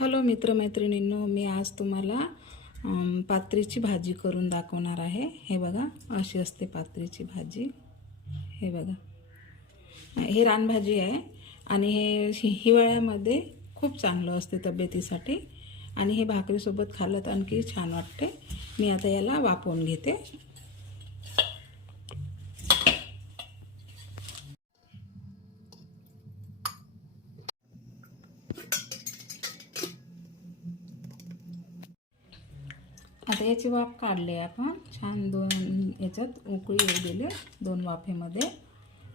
Hello मित्रमैत्रिणींनो मी आज तुम्हाला पात्रीची भाजी करून दाखवणार आहे. हे बघा अशी असते पात्रीची भाजी. हे बघा. हे रानभाजी आहे आणि हे हिवाळ्यामध्ये खूप चांगलं असते तब्येतीसाठी. आणि हे भाकरीसोबत खाल्लं तर आणखी छान वाटते. मी आता याला वापरून घेते. आता याची वाफ काढले आपण. छान दोन याच्यात उकळी येऊ दिले दोन वाफेमध्ये.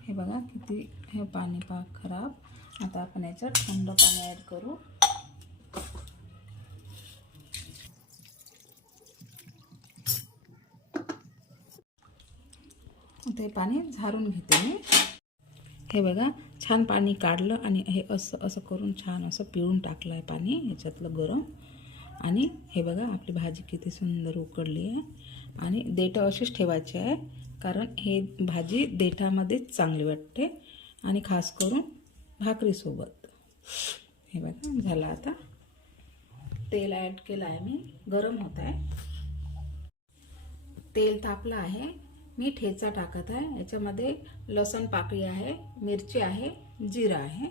हे बघा किती हे पाणी पाक खराब. आता आपण याच्यात थंड पाणी ॲड करू. ते पाणी झारून घेते मी. हे बघा छान पाणी काढलं आणि हे असं असं करून छान असं पिळून टाकलं आहे पाणी ह्याच्यातलं गरम. आणि हे बघा आपली भाजी किती सुंदर उकडली आहे. आणि देठं अशीच ठेवायची आहे कारण हे भाजी देठामध्येच चांगली वाटते. आणि खास करून भाकरीसोबत. हे बघा झालं आता. तेल ॲड केलं आहे मी गरम होत आहे. तेल तापलं आहे. मी ठेचा टाकत आहे. याच्यामध्ये लसण पाकळी आहे मिरची आहे जिरा आहे.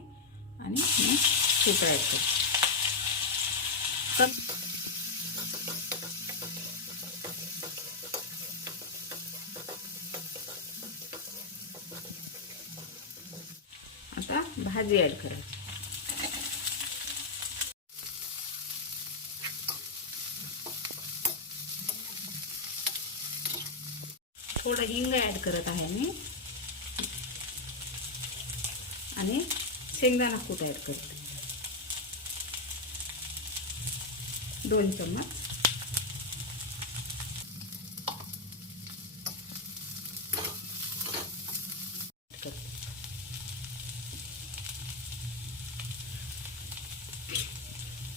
आणि मी ठेचा ॲड करते. तर आता भाजी ॲड करायची थोडं हिंग ॲड करत आहे मी आणि शेंगदाणा कूट ॲड करते दोन चम्मच.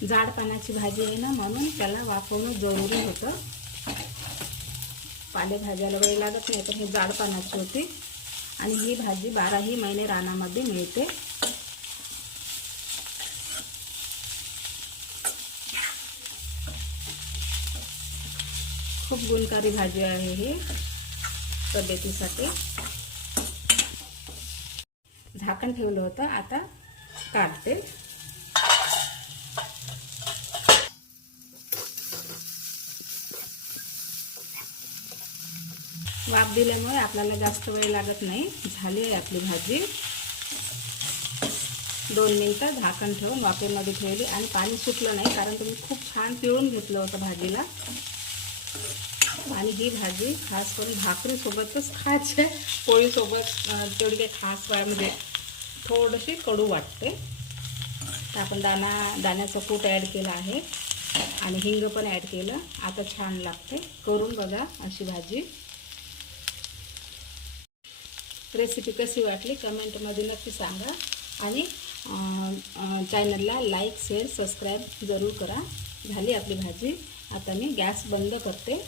जाड पानाची भाजी आहे ना म्हणून त्याला वापरणं जरुरी होतं. पालेभाज्याला वेळ लागत नाही तर हे जाड पानाची होती. आणि ही भाजी बाराही महिने रानामध्ये मिळते. खूप गुणकारी भाजी आहे ही तब्येतीसाठी. झाकण ठेवलं होतं आता काढते. वाफ दिल्यामुळे आपल्याला जास्त वेळ लागत नाही. झाली आहे आपली भाजी. दोन मिनटं झाकण ठेवून वाफेमध्ये ठेवली आणि पाणी सुटलं नाही कारण तुम्ही खूप छान पिळून घेतलं होतं भाजीला. आणि ही भाजी खास करून भाकरीसोबतच खायचे पोळीसोबत तेवढी काही खास वेळ म्हणजे थोडीशी कडू वाटते. तर आपण दाणा दाण्याचं कूट ॲड केलं आहे. आणि हिंग पण ॲड केलं. आता छान लागते. करून बघा अशी भाजी. रेसिपी कशी वाटली कमेंटमध्ये नक्की सांगा. आणि चॅनलला लाईक शेअर सबस्क्राईब जरूर करा. झाली आपली भाजी. आता मी गॅस बंद करते.